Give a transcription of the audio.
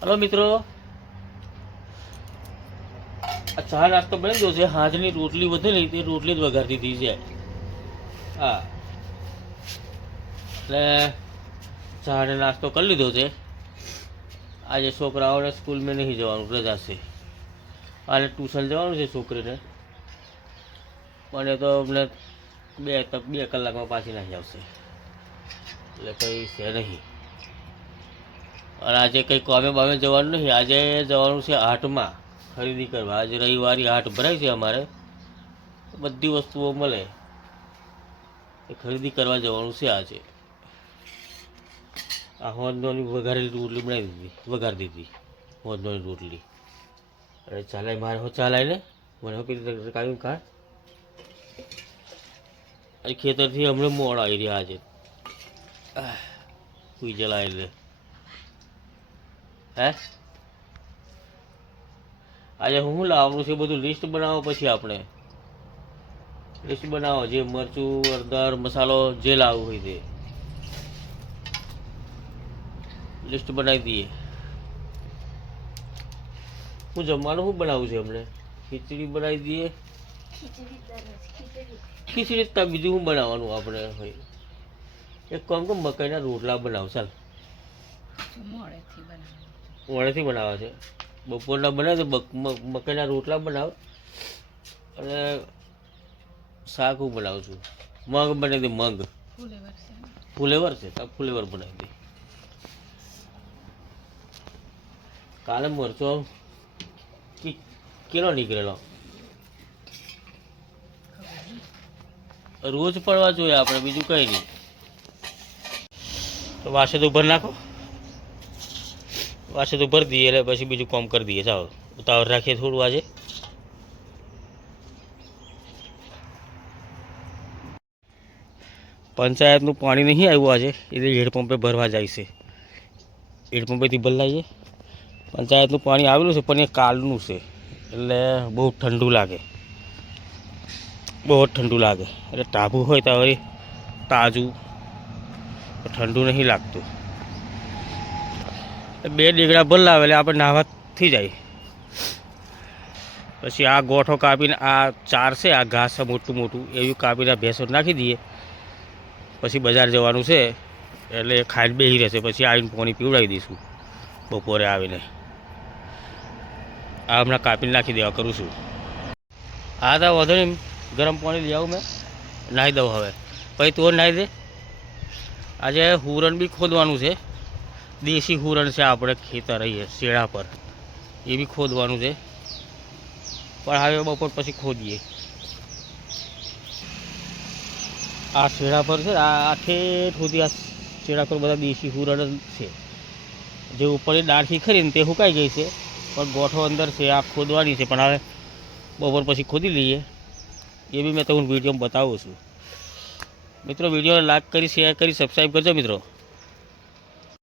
Hello મિત્રો, આ ચા નાસ્તો બની ગયો છે. હાજની રોટલી વધેલી તે રોટલી જ વઘાર દીધી છે. હા, એટલે ચા ને નાસ્તો કરી લીધો છે. આજે છોકરાઓને સ્કૂલમાં નહીં જવાનું, રજા છે. અને ટ્યુશન જવાનું છે છોકરીને, મને તો અમને બે કલાકમાં પાછી નાખી આવશે, એટલે કંઈ છે નહીં. અને આજે કંઈ કોમે બામે જવાનું નહીં. આજે જવાનું છે હાટમાં ખરીદી કરવા. આજે રવિવારી હાટ ભરાય છે અમારે, બધી વસ્તુઓ મળે એ ખરીદી કરવા જવાનું છે આજે. આ હોંદોની વઘારેલી રોટલી બનાવી દીધી, વઘાર દીધી હોંદોની રોટલી. અરે ચાલાય મારે હો ચાલાય ને, મને હો પેલી કાઢ્યું કાઢ. અને ખેતરથી હમણાં મોડ આવી રહ્યા આજે, સુઈ જલા એટલે. હે આજે હું લાવવાનું છે બધું લિસ્ટ બનાવો. પછી આપણે લિસ્ટ બનાવો, જે મરચું, હળદર, મસાલો જે લાવવું હોય તે લિસ્ટ બનાવી દઈએ. હું જમવાનું શું બનાવું છે હમણે? ખીચડી બનાવી દઈએ. ખીચડી તો બીજું શું બનાવવાનું આપણે? ભાઈ એક કામ કે મકાઈના રોટલા બનાવ. ચાલ, મોડેથી બનાવવા છે. બપોરના બનાવે તો મકાઈના રોટલા બનાવ. અને શાક હું બનાવું છું, મગ બનાવી દે. મગ ફુલેવર છે તો ફુલેવર બનાવી દે. કાલે મરચો કેલો નીકળેલો, રોજ પડવા જોઈએ આપણે, બીજું કંઈ નહીં. તો વાસે તો ભર નાખો, વાસે તો ભરી દઈએ એટલે પછી બીજું કામ કરી દઈએ. ચાલો ઉતાવળ રાખીએ થોડું. આજે પંચાયતનું પાણી નહીં આવ્યું આજે, એટલે હેડપંપે ભરવા જાય છે. હેડપંપેથી ભરાઈએ. પંચાયતનું પાણી આવેલું છે પણ એ કાલનું છે, એટલે બહુ ઠંડુ લાગે, બહુ ઠંડુ લાગે. એટલે ટાભું હોય તો હવે તાજું ઠંડુ નહીં લાગતું. 2 ડીગડા ભર લાવે એટલે આપણે નાહવા થઈ જાય. પછી આ ગોઠો કાપીને, આ ચાર છે, આ ઘાસ છે મોટું મોટું, એવું કાપીને ભેંસો નાખી દઈએ. પછી બજાર જવાનું છે એટલે ખાઈને બેસી રહેશે. પછી આવીને પાણી પીવડાવી દઈશું બપોરે આવીને. આ હમણાં કાપીને નાખી દેવા કરું છું. હા તો વધુ નહીં, ગરમ પાણી લઈ આવું મેં, નાહી દઉં હવે. પછી તું નાહી દે. આજે હુરણ બી ખોદવાનું છે. દેશી હુરણ છે આપણે ખેતર રહીએ શેડા પર, એ બી ખોદવાનું છે. પણ હવે બપોર પછી ખોદીએ. આ શેડા પર છે, આ ઠેઠ સુધી આ શેડા પર બધા દેશી હુરણ છે. જે ઉપરની ડાળખી ખરી ને તે સુકાઈ ગઈ છે, પણ ગોઠો અંદર છે, આ ખોદવાની છે. પણ હવે બપોર પછી ખોદી લઈએ. એ બી મેં તમને વિડીયોમાં બતાવું છું. મિત્રો વિડીયોને લાઈક કરી, શેર કરી, સબસ્ક્રાઈબ કરજો મિત્રો.